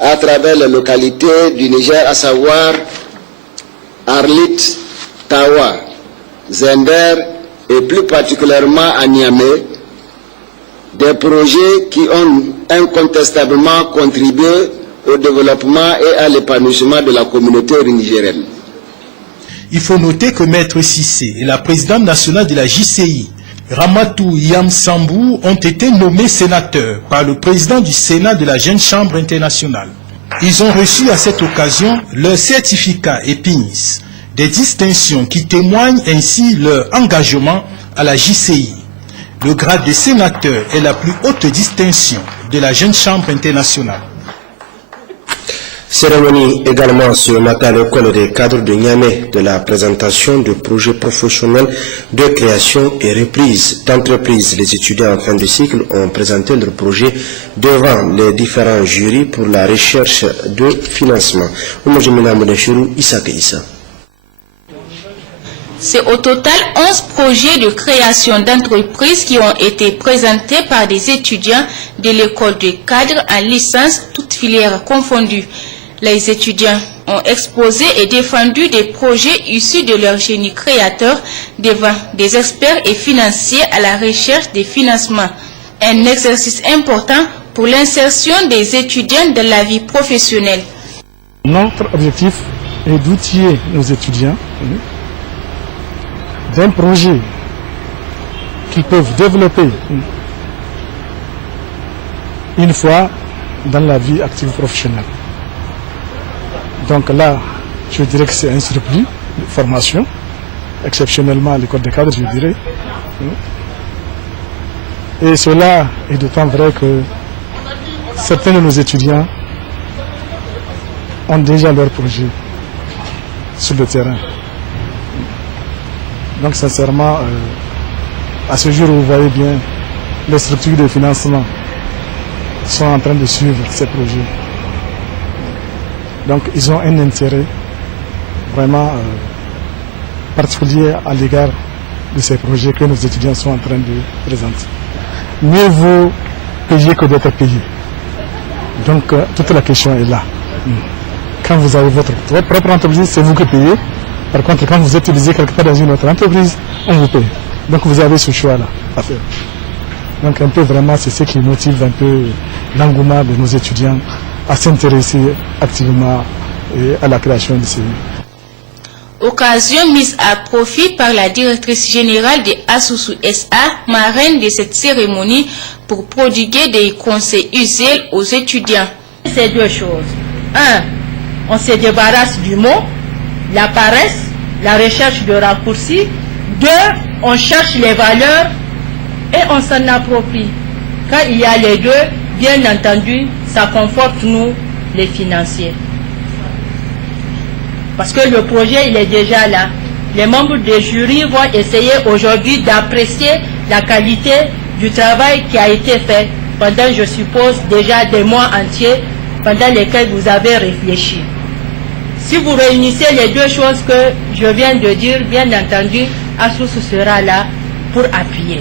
à travers les localités du Niger, à savoir Arlit, Tawa, Zender et plus particulièrement à Niamey, des projets qui ont incontestablement contribué au développement et à l'épanouissement de la communauté nigérienne. Il faut noter que Maître Cissé et la présidente nationale de la JCI, Ramatou Yam Sambou, ont été nommés sénateurs par le président du Sénat de la Jeune Chambre internationale. Ils ont reçu à cette occasion leur certificat EPINIS, des distinctions qui témoignent ainsi leur engagement à la JCI. Le grade de sénateur est la plus haute distinction de la Jeune Chambre internationale. Cérémonie également ce matin à l'école des cadres de Niamey de la présentation de projets professionnels de création et reprise d'entreprises. Les étudiants en fin de cycle ont présenté leurs projets devant les différents jurys pour la recherche de financement. C'est au total 11 projets de création d'entreprises qui ont été présentés par des étudiants de l'école de cadre en licence, toutes filières confondues. Les étudiants ont exposé et défendu des projets issus de leur génie créateur devant des experts et financiers à la recherche des financements. Un exercice important pour l'insertion des étudiants dans la vie professionnelle. Notre objectif est d'outiller nos étudiants d'un projet qu'ils peuvent développer une fois dans la vie active professionnelle. Donc là, je dirais que c'est un surplus de formation, exceptionnellement à l'école des cadres, je dirais. Et cela est d'autant vrai que certains de nos étudiants ont déjà leur projet sur le terrain. Donc sincèrement, à ce jour, vous voyez bien, les structures de financement sont en train de suivre ces projets. Donc ils ont un intérêt vraiment particulier à l'égard de ces projets que nos étudiants sont en train de présenter. Mieux vaut payer que d'être payé. Donc toute la question est là. Quand vous avez votre propre entreprise, c'est vous qui payez. Par contre, quand vous utilisez quelque part dans une autre entreprise, on vous paye. Donc vous avez ce choix-là à faire. Donc un peu vraiment, c'est ce qui motive un peu l'engouement de nos étudiants à s'intéresser activement à la création de ces lieux. Occasion mise à profit par la directrice générale de Asusu SA, marraine de cette cérémonie, pour prodiguer des conseils utiles aux étudiants. C'est deux choses. Un, on se débarrasse du mot, la paresse, la recherche de raccourcis. Deux, on cherche les valeurs et on s'en approprie. Quand il y a les deux, bien entendu, ça conforte nous, les financiers. Parce que le projet, il est déjà là. Les membres du jury vont essayer aujourd'hui d'apprécier la qualité du travail qui a été fait pendant, je suppose, déjà des mois entiers pendant lesquels vous avez réfléchi. Si vous réunissez les deux choses que je viens de dire, bien entendu, Asusu sera là pour appuyer.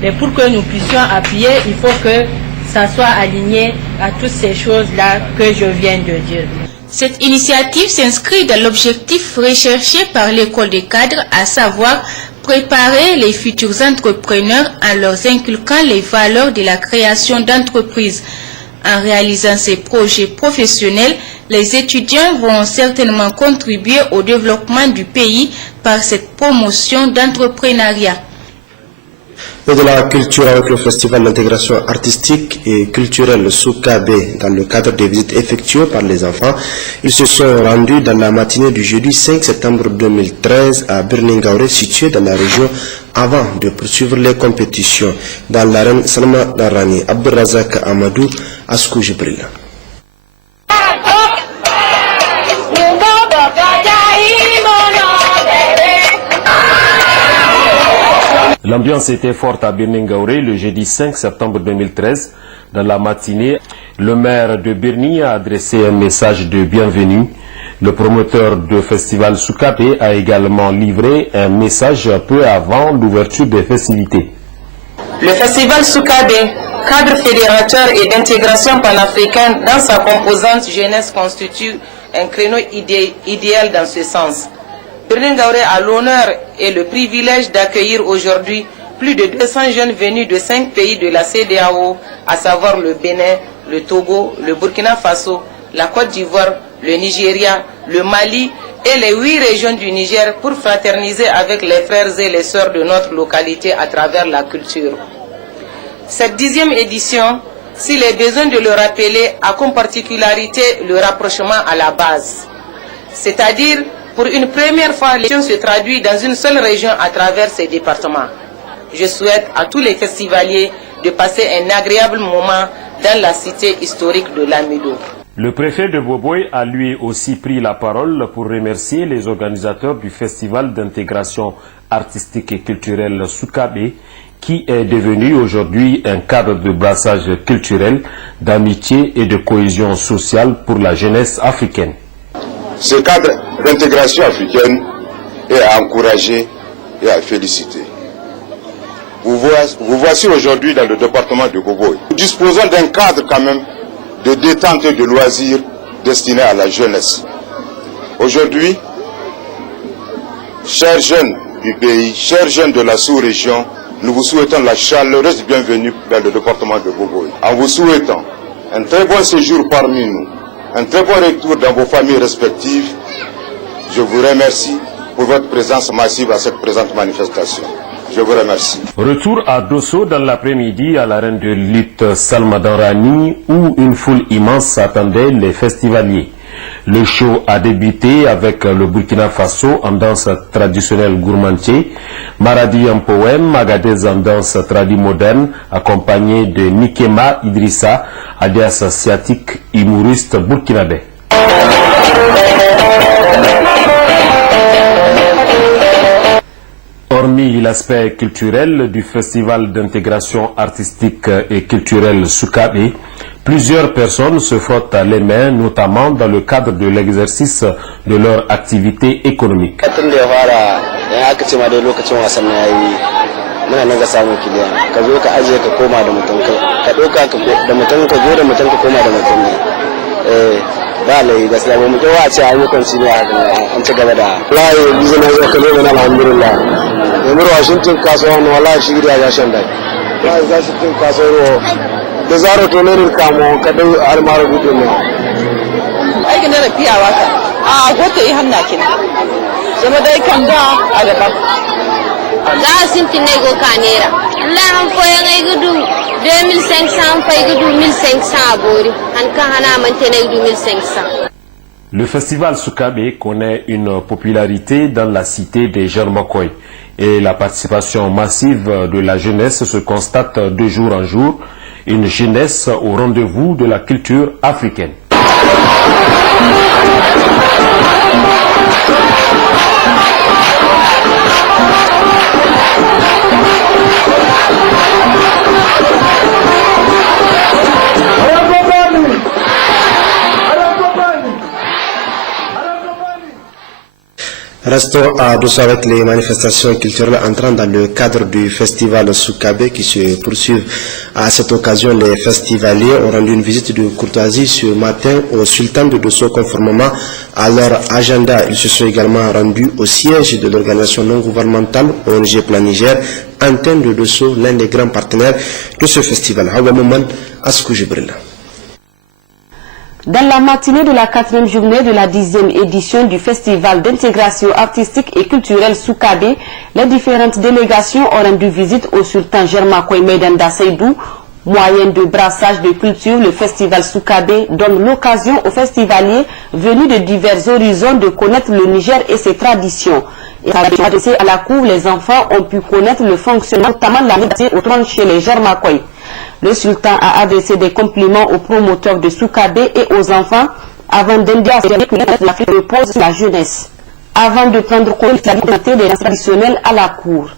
Mais pour que nous puissions appuyer, il faut que ça soit aligné à toutes ces choses-là que je viens de dire. Cette initiative s'inscrit dans l'objectif recherché par l'école des cadres, à savoir préparer les futurs entrepreneurs en leur inculquant les valeurs de la création d'entreprises. En réalisant ces projets professionnels, les étudiants vont certainement contribuer au développement du pays par cette promotion d'entrepreneuriat. Et de la culture avec le festival d'intégration artistique et culturelle Soukabe dans le cadre des visites effectuées par les enfants. Ils se sont rendus dans la matinée du jeudi 5 septembre 2013 à Birningaure, situé dans la région, avant de poursuivre les compétitions dans l'arène Salma Darani. Abdelrazak Amadou, Askou Jibril. L'ambiance était forte à Birningaure le jeudi 5 septembre 2013. Dans la matinée, le maire de Birni a adressé un message de bienvenue. Le promoteur du festival Soukabe a également livré un message peu avant l'ouverture des festivités. Le festival Soukabe, cadre fédérateur et d'intégration panafricaine dans sa composante jeunesse, constitue un créneau idéal dans ce sens. Birnin Gaouré a l'honneur et le privilège d'accueillir aujourd'hui plus de 200 jeunes venus de 5 pays de la CEDEAO, à savoir le Bénin, le Togo, le Burkina Faso, la Côte d'Ivoire, le Nigeria, le Mali et les 8 régions du Niger pour fraterniser avec les frères et les sœurs de notre localité à travers la culture. Cette 10e édition, s'il est besoin de le rappeler, a comme particularité le rapprochement à la base. C'est-à-dire, pour une première fois, l'édition se traduit dans une seule région à travers ses départements. Je souhaite à tous les festivaliers de passer un agréable moment dans la cité historique de Lamido. Le préfet de Boboy a lui aussi pris la parole pour remercier les organisateurs du festival d'intégration artistique et culturelle Soukabe, qui est devenu aujourd'hui un cadre de brassage culturel, d'amitié et de cohésion sociale pour la jeunesse africaine. Ce cadre d'intégration africaine est à encourager et à féliciter. Vous voici aujourd'hui dans le département de Boboy. Nous disposons d'un cadre quand même de détente et de loisirs destiné à la jeunesse. Aujourd'hui, chers jeunes du pays, chers jeunes de la sous-région, nous vous souhaitons la chaleureuse bienvenue dans le département de Boboy. En vous souhaitant un très bon séjour parmi nous, un très bon retour dans vos familles respectives, je vous remercie pour votre présence massive à cette présente manifestation. Je vous remercie. Retour à Dosso dans l'après-midi à l'arène de lutte Salma Danrani où une foule immense attendait les festivaliers. Le show a débuté avec le Burkina Faso en danse traditionnelle gourmandier, Maradi en poème, Agadez en danse tradie moderne, accompagné de Nikema Idrissa, alias sciatique humoriste burkinabé. Hormis l'aspect culturel du festival d'intégration artistique et culturelle Soukabe, plusieurs personnes se frottent les mains, notamment dans le cadre de l'exercice de leur activité économique. Balai gaskiya ba mu kai wace ayyukan su ne an ci gaba da wallahi bizina zo kalle mana alhamdulillah yanzu Washington kasuwa ne wallahi shi gida ya shan dai wallahi za shi tin kasuwa da zaro to ne kamo ka dai almaro gudu ne aikin da fiyawa ka a gote yi hanna kin zama dai kan da a gaba za a sintin ne go kanera Allah han foyan ai gudu 2500 fay gudu 1500 abori han kan hana mantene gudu 1500. Le festival Soukabe connaît une popularité dans la cité des Germakoy et la participation massive de la jeunesse se constate de jour en jour, une jeunesse au rendez-vous de la culture africaine. Restons à Dosso avec les manifestations culturelles entrant dans le cadre du festival Soukabe qui se poursuivent. À cette occasion, les festivaliers ont rendu une visite de courtoisie ce matin au sultan de Dosso conformément à leur agenda. Ils se sont également rendus au siège de l'organisation non gouvernementale ONG Plan Niger, antenne de Dosso, l'un des grands partenaires de ce festival. Hawa Mouman, Askou Jibril. Dans la matinée de la 4e journée de la 10e édition du Festival d'intégration artistique et culturelle Soukabe, les différentes délégations ont rendu visite au sultan Germakoy Maïdanda Seydou. Moyen de brassage de culture, le festival Soukabe donne l'occasion aux festivaliers venus de divers horizons de connaître le Niger et ses traditions. Et adressé à la cour, les enfants ont pu connaître le fonctionnement, notamment la médecine au trône chez les Germakoy. Le sultan a adressé des compliments aux promoteurs de Soukabe et aux enfants avant d'indiquer que l'Afrique repose sur la jeunesse. Avant de prendre compte de la des traditionnelle à la cour.